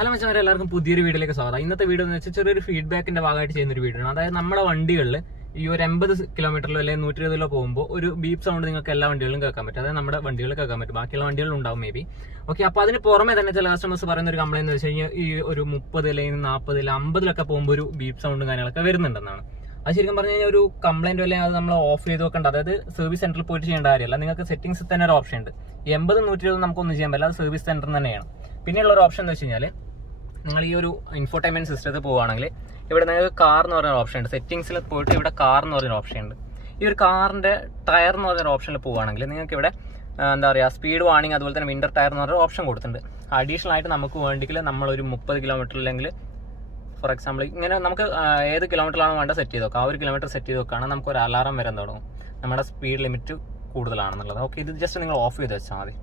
Hello മച്ചാമാരെ, എല്ലാവർക്കും പുതിയൊരു വീഡിയോയിലേക്ക് സ്വാഗതം. ഇന്നത്തെ വീഡിയോ എന്ന് വെച്ചാൽ ചെറിയൊരു ഫീഡ്ബാക്കിന്റെ ഭാഗമായിട്ട് ചെയ്യുന്നൊരു വീഡിയോ ആണ്. അതായത് നമ്മുടെ വണ്ടികളിൽ ഈ ഒരു 80 കിലോമീറ്ററിലോ അല്ലെങ്കിൽ 120 പോകുമ്പോൾ ഒരു ബീപ്പ് സൗണ്ട് നിങ്ങൾക്ക് എല്ലാ വണ്ടികളിലും കേൾക്കാൻ പറ്റും. അതായത് നമ്മുടെ വണ്ടികളിൽ കേൾക്കാൻ പറ്റും, ബാക്കിയുള്ള വണ്ടികളിൽ ഉണ്ടാവും മേ ബി. ഓക്കെ, അപ്പോൾ അതിന് പുറമെ തന്നെ ചില കസ്റ്റമേഴ്സ് പറയുന്ന ഒരു കംപ്ലൈന്റ് എന്ന് വെച്ച് കഴിഞ്ഞാൽ ഈ ഒരു 30 അല്ലെങ്കിൽ 40 50 പോകുമ്പോൾ ഒരു ബീപ്പ് സൗണ്ടും കാര്യങ്ങളൊക്കെ വരുന്നുണ്ടെന്നാണ്. അത് ശരിക്കും പറഞ്ഞു കഴിഞ്ഞാൽ ഒരു കംപ്ലൈന്റ് അല്ലെങ്കിൽ അത് നമ്മൾ ഓഫ് ചെയ്ത് വെക്കേണ്ട, അതായത് സർവീസ് സെന്ററിൽ പോയിട്ട് ചെയ്യേണ്ട കാര്യമല്ല. നിങ്ങൾക്ക് സെറ്റിംഗ്സിൽ തന്നെ ഒരു ഓപ്ഷൻ ഉണ്ട്. 80 120 നമുക്കൊന്നും ചെയ്യാൻ പറ്റില്ല, അത് സർവീസ് സെന്റർ തന്നെയാണ്. പിന്നെയുള്ള ഒരു ഓപ്ഷൻ എന്ന് വെച്ച് കഴിഞ്ഞാൽ നിങ്ങൾ ഈ ഒരു ഇൻഫോർടൈൻമെന്റ് സിസ്റ്റത്തിൽ പോവുകയാണെങ്കിൽ ഇവിടെ നിങ്ങൾക്ക് കാർ എന്ന് പറയുന്ന ഓപ്ഷൻ ഉണ്ട്. സെറ്റിംഗ്സിൽ പോയിട്ട് ഇവിടെ കാർ എന്ന് പറയുന്ന ഓപ്ഷൻ ഉണ്ട്. ഈ ഒരു കാറിന്റെ ടയർ എന്ന് പറയുന്ന ഓപ്ഷനിൽ പോവുകയാണെങ്കിൽ നിങ്ങൾക്ക് ഇവിടെ എന്താ പറയുക, സ്പീഡ് വാർണിംഗ് അതുപോലെ തന്നെ വിന്റർ ടയർ എന്ന് പറയുന്ന ഓപ്ഷൻ കൊടുത്തിട്ടുണ്ട്. അഡീഷണൽ ആയിട്ട് നമുക്ക് വേണ്ടെങ്കിൽ നമ്മളൊരു 30 കിലോമീറ്റർ അല്ലെങ്കിൽ ഫോർ എക്സാമ്പിൾ ഇങ്ങനെ നമുക്ക് ഏത് കിലോമീറ്ററിലാണ് വേണ്ട സെറ്റ് ചെയ്ത് നോക്കാം. ആ ഒരു കിലോമീറ്റർ സെറ്റ് ചെയ്ത് നോക്കുകയാണെങ്കിൽ നമുക്ക് ഒരു അലാറം വരാൻ തുടങ്ങും നമ്മുടെ സ്പീഡ് ലിമിറ്റ് കൂടുതലാണെന്നുള്ളത്. ഓക്കെ, ഇത് ജസ്റ്റ് നിങ്ങൾ ഓഫ് ചെയ്ത് വെച്ചാൽ മതി.